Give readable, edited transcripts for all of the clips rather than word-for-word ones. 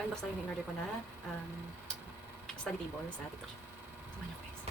Mag-unbox tayo ng in-order ko na study table sa TikTok. Samahan niyo ko guys.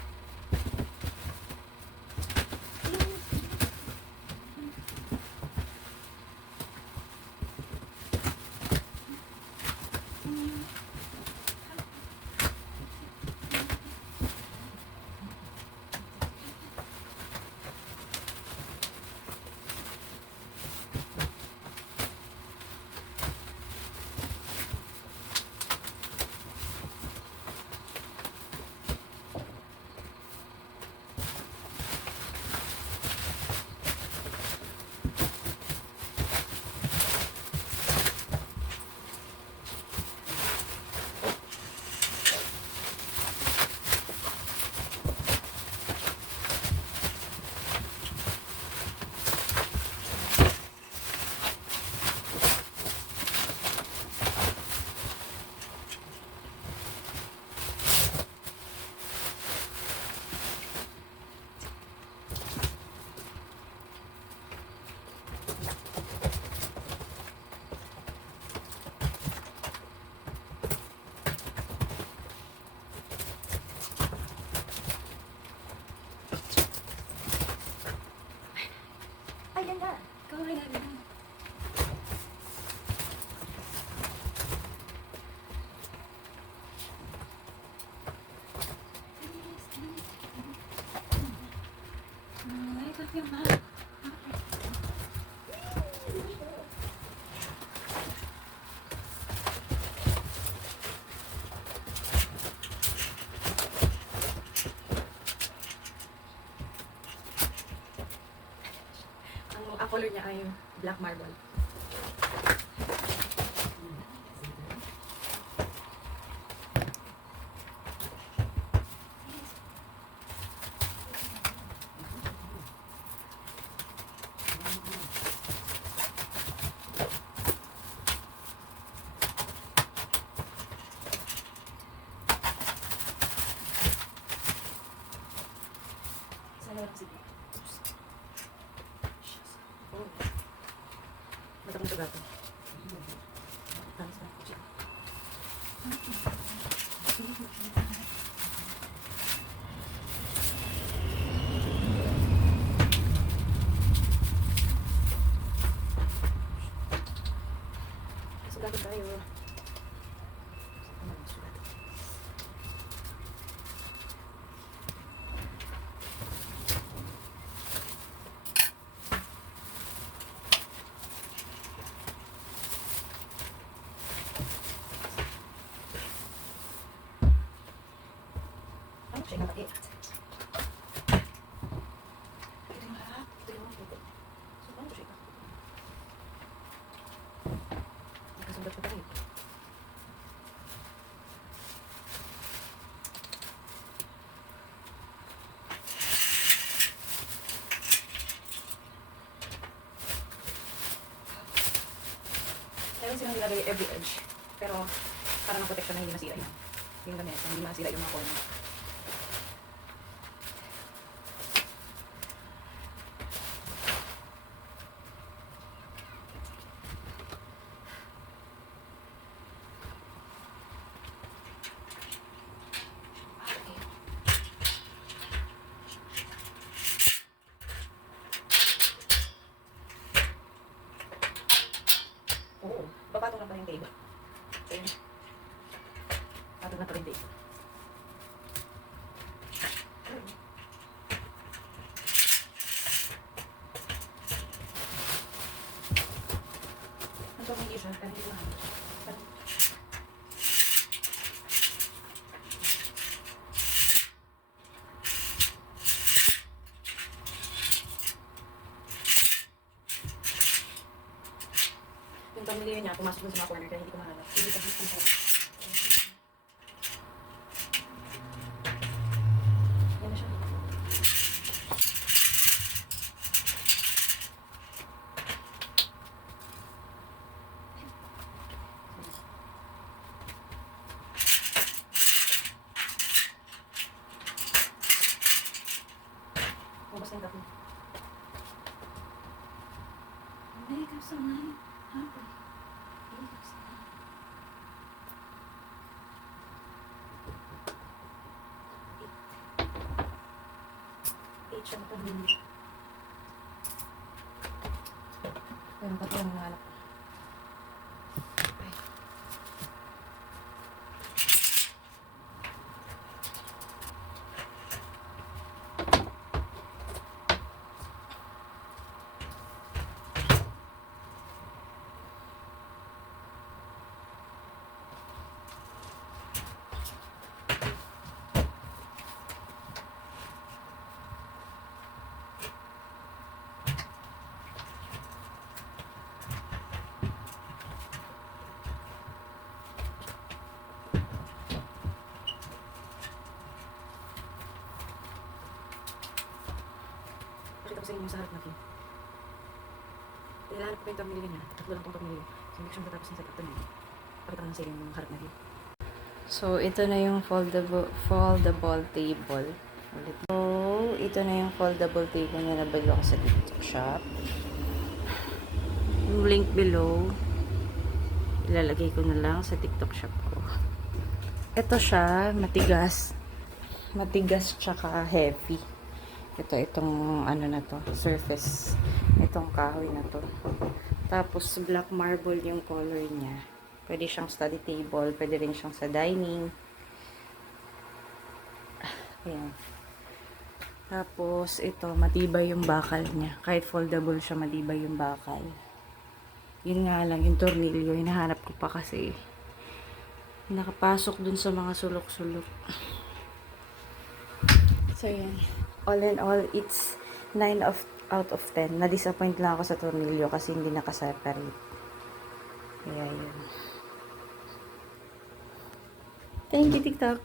Ay, ganda! Go ahead. Ay, coffee ma. Ang color niya ay black marble. Sana lang sige. Matapang sa gato. Tamis na. Sugato tayo. Sugato. Siya yung mati. Ito yung harap. Ito yung mga. So, paano siya ito? Nagkasundat ko tayo. Meron silang nilagay every edge. Pero, parang ang protection na hindi masira yun. Yung gamit, hindi masira yung mga corner. Oo, papatong lang pa yung table. So, yun. Patong na pa rin table. Ang so, hindi siya, pero hindi ko hangin. Yung pamilya niya, pumasok dun sa mga corner kaya hindi ko mahanap. Hindi ka dito. Yan na siya. Mabas na yung tapo. Make up some light. Siya na pag-ibig. Pero pati yung mga anak ko. Pakita ko sa inyo sa harap natin. Kailangan ko pa yung pamili niya. Tatlo lang itong pamili. So, hindi ko siya matatapos ng setup to na. Pakita ko lang sa inyo yung harap natin. So, ito na yung foldable table. Ulit. So, ito na yung foldable table na nabili ko sa TikTok shop. Yung link below, ilalagay ko na lang sa TikTok shop ko. Ito siya, matigas. Matigas tsaka heavy. Itong ano na to, surface. Itong kahoy na to. Tapos, black marble yung color niya. Pwede siyang study table, pwede rin siyang sa dining. Ayan. Tapos, ito, matibay yung bakal niya. Kahit foldable siya, matibay yung bakal. Yun nga lang, yung tornilyo, hinahanap ko pa kasi nakapasok dun sa mga sulok-sulok. So, yan. All in all, it's 9 out of 10. Na-disappoint lang ako sa tornilyo kasi hindi nakaseparate. Kaya yun. Thank you, TikTok.